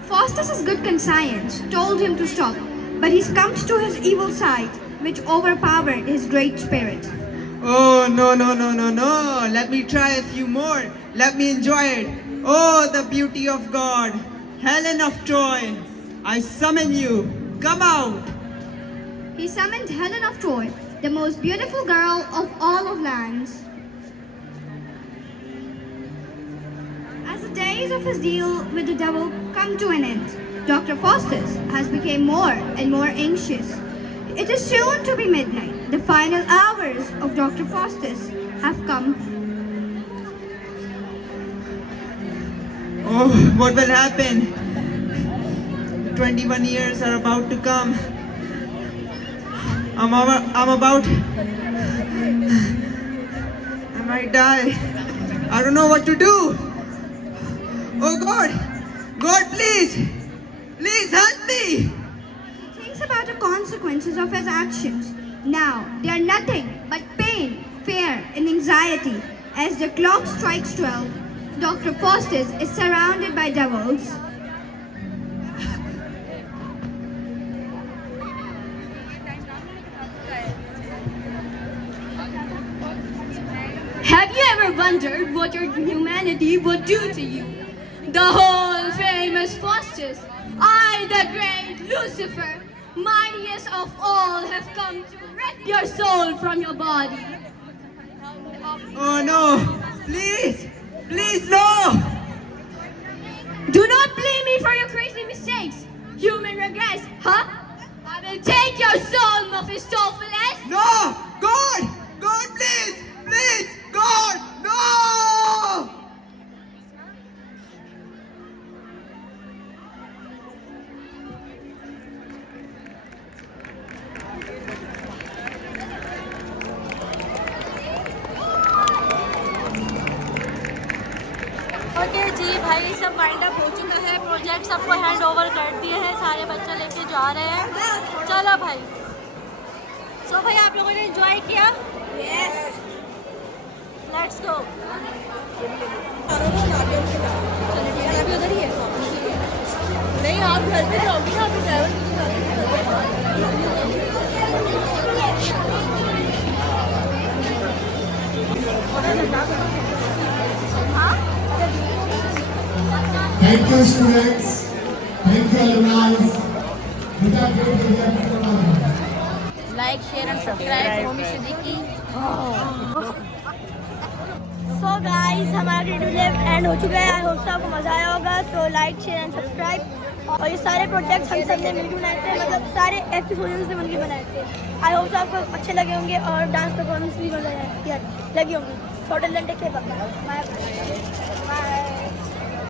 Faustus's good conscience told him to stop, but he succumbed to his evil side, which overpowered his great spirit. Oh, no, no, no, no, no. Let me try a few more. Let me enjoy it. Oh, the beauty of God. Helen of Troy, I summon you. Come out. He summoned Helen of Troy, the most beautiful girl of all of lands. As the days of his deal with the devil come to an end, Dr. Faustus has become more and more anxious. It is soon to be midnight. The final hours of Dr. Faustus have come. Oh, what will happen? 21 years are about to come. I might die. I don't know what to do. Oh God, God, please help me. He thinks about the consequences of his actions. Now, they are nothing but pain, fear, and anxiety. As the clock strikes 12, Dr. Faustus is surrounded by devils. Have you ever wondered what your humanity would do to you? The whole famous Faustus, I, the great Lucifer, mightiest of all, have come to rip your soul from your body. Oh no, please, no. Do not blame me for your crazy mistakes. Human regrets, huh? I will take your soul, Mephistopheles. No, God, please, God, no. Okay जी भाई, सब wind up हो चुका है। Project सबको hand over कर दिए हैं, सारे बच्चे लेके जा रहे हैं। चलो भाई। सो भाई, आप लोगों ने एंजॉय किया? यस। Let's go. अभी उधर ही है। नहीं, आप घर पे जाओगे ना, अभी driver Thank you, students. Thank you, alumni. Like, share and subscribe Homi Siddiqui. So guys, हमारा क्रिएटिव लैब एंड हो चुका है। आई होप आपको मज़ा आया होगा। So like, share and subscribe. और ये सारे प्रोजेक्ट्स हम सब ने मिलकर बनाए थे, मतलब सारे एपिसोड से मिलकर बनाए थे। आई होप आपको अच्छे लगे होंगे और डांस परफॉर्मेंस भी मज़ा लगी होंगी। So till then take care, bye bye.